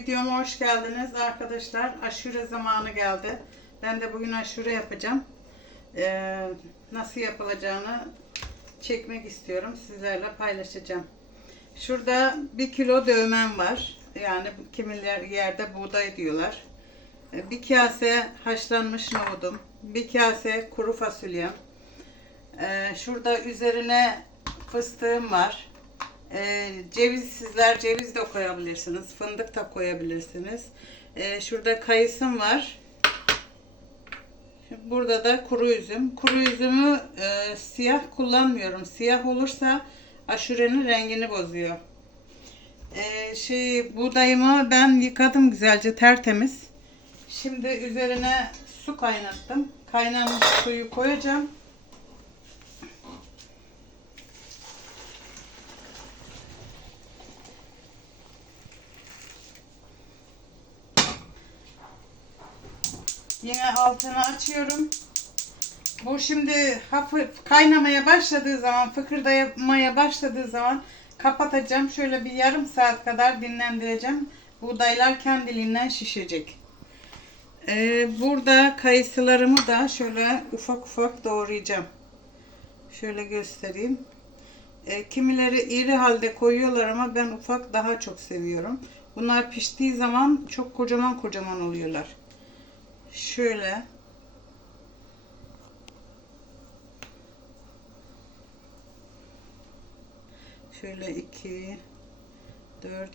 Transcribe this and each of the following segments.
videoma hoş geldiniz arkadaşlar. Aşure zamanı geldi. Ben de bugün aşure yapacağım. Ee, nasıl yapılacağını çekmek istiyorum. Sizlerle paylaşacağım. Şurada bir kilo dövmem var. Yani kimiler yerde buğday diyorlar. Ee, Bir kase haşlanmış nohudum. Bir kase kuru fasulyem. Ee, şurada üzerine fıstığım var. Ee, ceviz sizler ceviz de koyabilirsiniz. Fındık da koyabilirsiniz. Ee, şurada kayısım var. Burada da kuru üzüm. Kuru üzümü e, siyah kullanmıyorum. Siyah olursa aşurenin rengini bozuyor. Ee, şey buğdayımı ben yıkadım güzelce tertemiz. Şimdi üzerine su kaynattım. Kaynamış suyu koyacağım. Yine altını açıyorum. Bu şimdi hafif kaynamaya başladığı zaman, fıkırdamaya başladığı zaman kapatacağım. Şöyle bir yarım saat kadar dinlendireceğim. Buğdaylar kendiliğinden şişecek. Ee, burada kayısılarımı da şöyle ufak ufak doğrayacağım. Şöyle göstereyim. Ee, kimileri iri halde koyuyorlar ama ben ufak daha çok seviyorum. Bunlar piştiği zaman çok kocaman kocaman oluyorlar. Şöyle. Şöyle 2 4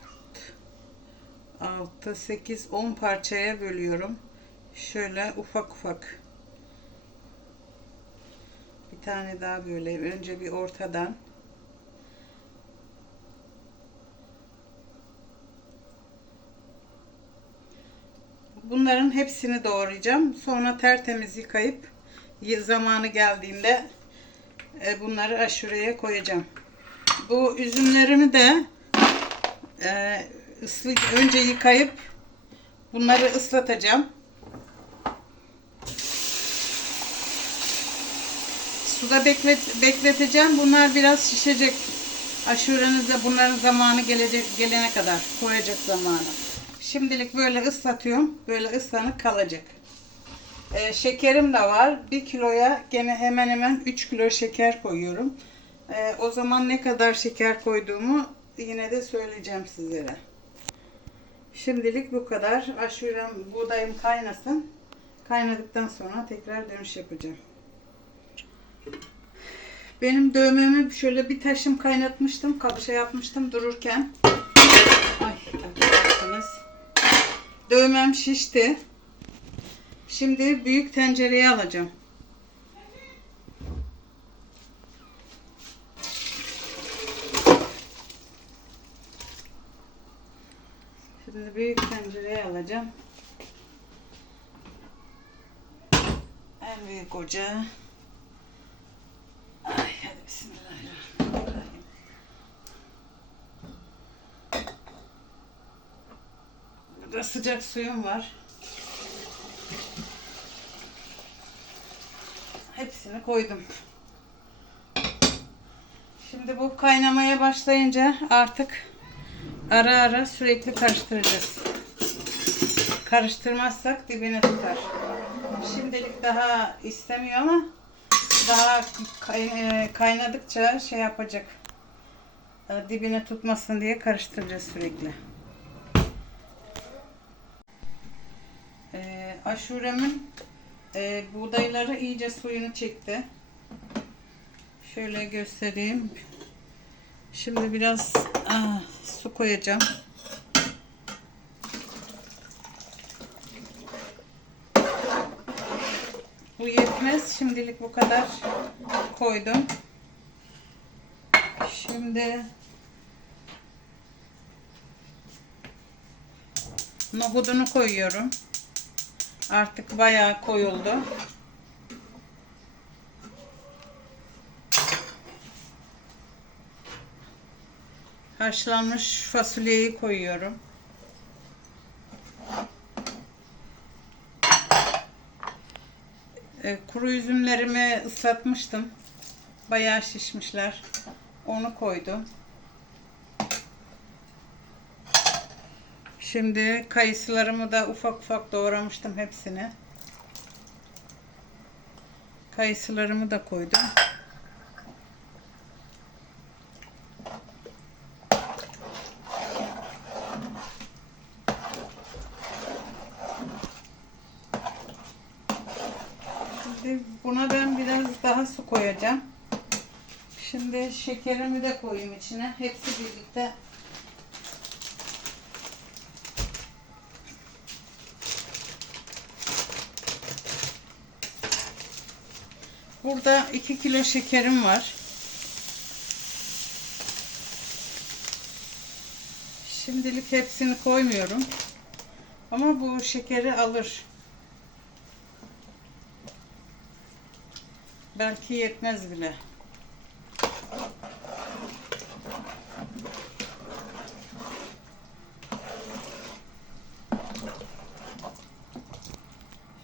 6 8 10 parçaya bölüyorum. Şöyle ufak ufak. Bir tane daha böyle önce bir ortadan Bunların hepsini doğrayacağım. Sonra tertemiz yıkayıp zamanı geldiğinde e, bunları aşureye koyacağım. Bu üzümlerimi de e, önce yıkayıp bunları ıslatacağım. Suda beklet, bekleteceğim. Bunlar biraz şişecek. Aşurenizde bunların zamanı gelecek gelene kadar koyacak zamanı. Şimdilik böyle ıslatıyorum. Böyle ıslanık kalacak. Ee, şekerim de var. 1 kiloya gene hemen hemen 3 kilo şeker koyuyorum. Ee, o zaman ne kadar şeker koyduğumu yine de söyleyeceğim sizlere. Şimdilik bu kadar. Aşurem buğdayım kaynasın. Kaynadıktan sonra tekrar dönüş yapacağım. Benim dövmemi şöyle bir taşım kaynatmıştım. Kabışa yapmıştım dururken. Ay affedersiniz. Dövmem şişti. Şimdi büyük tencereye alacağım. Şimdi büyük tencereye alacağım. En büyük ocağı. Burada sıcak suyum var. Hepsini koydum. Şimdi bu kaynamaya başlayınca artık ara ara sürekli karıştıracağız. Karıştırmazsak dibine tutar. Şimdilik daha istemiyor ama daha e, kaynadıkça şey yapacak. Dibine tutmasın diye karıştıracağız sürekli. E, aşuremin e, buğdayları iyice suyunu çekti. Şöyle göstereyim. Şimdi biraz ah, su koyacağım. Bu yetmez. Şimdilik bu kadar koydum. Şimdi nohudunu koyuyorum. Artık bayağı koyuldu. Haşlanmış fasulyeyi koyuyorum. E, kuru üzümlerimi ıslatmıştım. Bayağı şişmişler. Onu koydum. Şimdi kayısılarımı da ufak ufak doğramıştım hepsini. Kayısılarımı da koydum. Şimdi buna ben biraz daha su koyacağım. Şimdi şekerimi de koyayım içine. Hepsi birlikte Burada 2 kilo şekerim var. Şimdilik hepsini koymuyorum. Ama bu şekeri alır. Belki yetmez bile.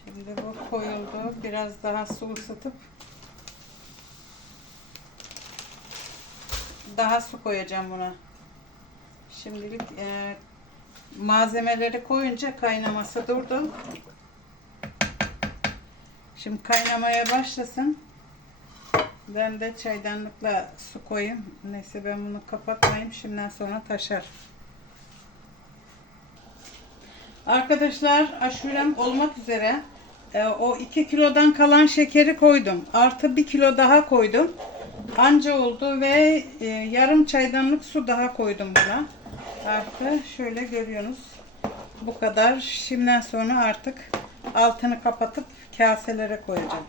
Şimdi bu koyuldu. Biraz daha su ısıtıp daha su koyacağım buna. Şimdilik e, malzemeleri koyunca kaynaması durdu. Şimdi kaynamaya başlasın. Ben de çaydanlıkla su koyayım. Neyse ben bunu kapatmayayım. Şimdiden sonra taşar. Arkadaşlar aşurem olmak üzere. E, o 2 kilodan kalan şekeri koydum. Artı 1 kilo daha koydum. Anca oldu ve e, yarım çaydanlık su daha koydum buna. Artı şöyle görüyorsunuz. Bu kadar. Şimdiden sonra artık altını kapatıp kaselere koyacağım.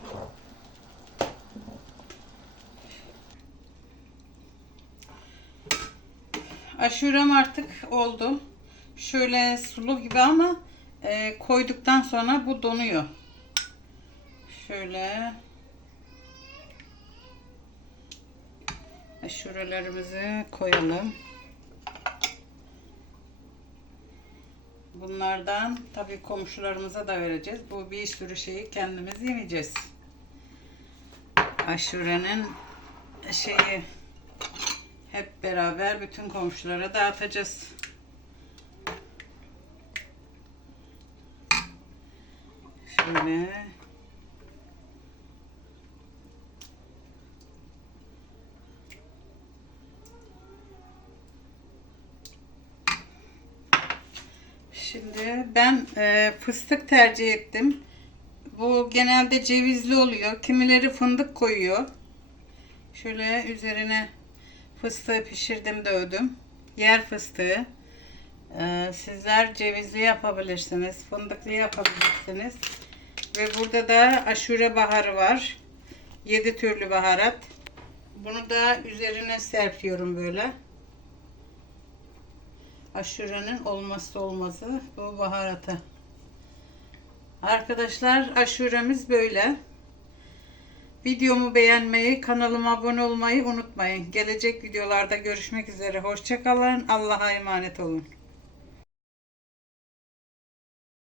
Aşurem artık oldu. Şöyle sulu gibi ama e, koyduktan sonra bu donuyor. Şöyle aşurelerimizi koyalım. Bunlardan tabii komşularımıza da vereceğiz. Bu bir sürü şeyi kendimiz yemeyeceğiz. Aşurenin şeyi hep beraber bütün komşulara dağıtacağız. Şöyle Şimdi ben e, fıstık tercih ettim. Bu genelde cevizli oluyor. Kimileri fındık koyuyor. Şöyle üzerine fıstığı pişirdim dövdüm. Yer fıstığı. E, sizler cevizli yapabilirsiniz. Fındıklı yapabilirsiniz. Ve burada da aşure baharı var. 7 türlü baharat. Bunu da üzerine serpiyorum böyle. Aşurenin olmazsa olmazı bu baharatı. Arkadaşlar aşuremiz böyle. Videomu beğenmeyi, kanalıma abone olmayı unutmayın. Gelecek videolarda görüşmek üzere. Hoşçakalın. Allah'a emanet olun.